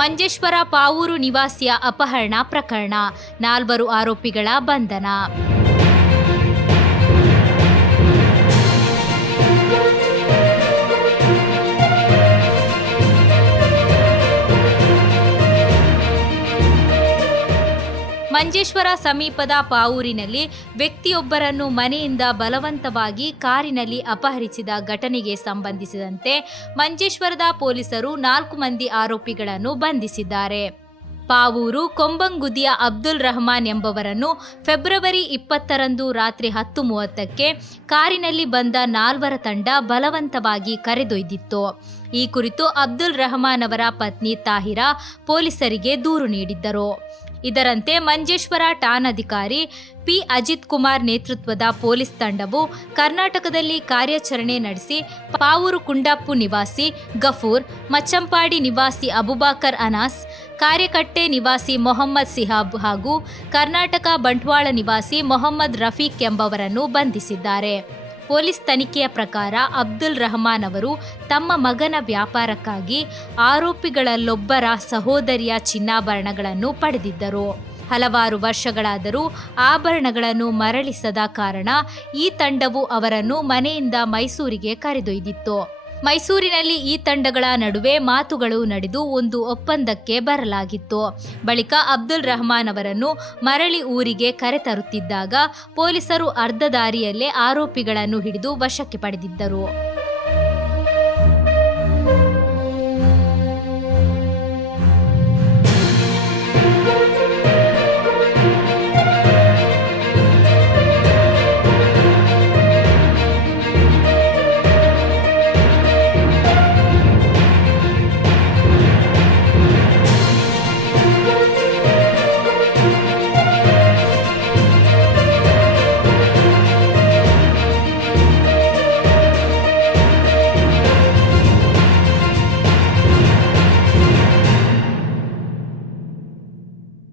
ಮಂಜೇಶ್ವರ ಪಾವೂರು ನಿವಾಸಿಯ ಅಪಹರಣ ಪ್ರಕರಣ, 4 ಆರೋಪಿಗಳ ಬಂಧನ. ಮಂಜೇಶ್ವರ ಸಮೀಪದ ಪಾವೂರಿನಲ್ಲಿ ವ್ಯಕ್ತಿಯೊಬ್ಬರನ್ನು ಮನೆಯಿಂದ ಬಲವಂತವಾಗಿ ಕಾರಿನಲ್ಲಿ ಅಪಹರಿಸಿದ ಘಟನೆಗೆ ಸಂಬಂಧಿಸಿದಂತೆ ಮಂಜೇಶ್ವರದ ಪೊಲೀಸರು 4 ಮಂದಿ ಆರೋಪಿಗಳನ್ನು ಬಂಧಿಸಿದ್ದಾರೆ. ಪಾವೂರು ಕೊಂಬಂಗುದಿಯ ಅಬ್ದುಲ್ ರಹಮಾನ್ ಎಂಬವರನ್ನು ಫೆಬ್ರವರಿ 20ರಂದು ರಾತ್ರಿ 10:30ಕ್ಕೆ ಕಾರಿನಲ್ಲಿ ಬಂದ 4 ತಂಡ ಬಲವಂತವಾಗಿ ಕರೆದೊಯ್ದಿತ್ತು. ಈ ಕುರಿತು ಅಬ್ದುಲ್ ರಹಮಾನ್ ಅವರ ಪತ್ನಿ ತಾಹಿರಾ ಪೊಲೀಸರಿಗೆ ದೂರು ನೀಡಿದ್ದರು. ಇದರಂತೆ ಮಂಜೇಶ್ವರ ಠಾಣಾಧಿಕಾರಿ ಪಿ. ಅಜಿತ್ ಕುಮಾರ್ ನೇತೃತ್ವದ ಪೊಲೀಸ್ ತಂಡವು ಕರ್ನಾಟಕದಲ್ಲಿ ಕಾರ್ಯಾಚರಣೆ ನಡೆಸಿ ಪಾವೂರು ಕುಂಡಾಪು ನಿವಾಸಿ ಗಫೂರ್, ಮಚ್ಚಂಪಾಡಿ ನಿವಾಸಿ ಅಬುಬಾಕರ್ ಅನಾಸ್, ಕಾರ್ಯಕಟ್ಟೆ ನಿವಾಸಿ ಮೊಹಮ್ಮದ್ ಸಿಹಾಬ್ ಹಾಗೂ ಕರ್ನಾಟಕ ಬಂಟ್ವಾಳ ನಿವಾಸಿ ಮೊಹಮ್ಮದ್ ರಫೀಕ್ ಎಂಬವರನ್ನು ಬಂಧಿಸಿದ್ದಾರೆ. ಪೊಲೀಸ್ ತನಿಖೆಯ ಪ್ರಕಾರ ಅಬ್ದುಲ್ ರಹಮಾನ್ ಅವರು ತಮ್ಮ ಮಗನ ವ್ಯಾಪಾರಕ್ಕಾಗಿ ಆರೋಪಿಗಳಲ್ಲೊಬ್ಬರ ಸಹೋದರಿಯ ಚಿನ್ನಾಭರಣಗಳನ್ನು ಪಡೆದಿದ್ದರು. ಹಲವಾರು ವರ್ಷಗಳಾದರೂ ಆಭರಣಗಳನ್ನು ಮರಳಿಸದ ಕಾರಣ ಈ ತಂಡವು ಅವರನ್ನು ಮನೆಯಿಂದ ಮೈಸೂರಿಗೆ ಕರೆದೊಯ್ದಿತ್ತು. ಮೈಸೂರಿನಲ್ಲಿ ಈ ತಂಡಗಳ ನಡುವೆ ಮಾತುಗಳು ನಡೆದು ಒಂದು ಒಪ್ಪಂದಕ್ಕೆ ಬರಲಾಗಿತ್ತು. ಬಳಿಕ ಅಬ್ದುಲ್ ರಹಮಾನ್ ಅವರನ್ನು ಮರಳಿ ಊರಿಗೆ ಕರೆತರುತ್ತಿದ್ದಾಗ ಪೊಲೀಸರು ಅರ್ಧ ದಾರಿಯಲ್ಲೇ ಆರೋಪಿಗಳನ್ನು ಹಿಡಿದು ವಶಕ್ಕೆ ಪಡೆದಿದ್ದರು.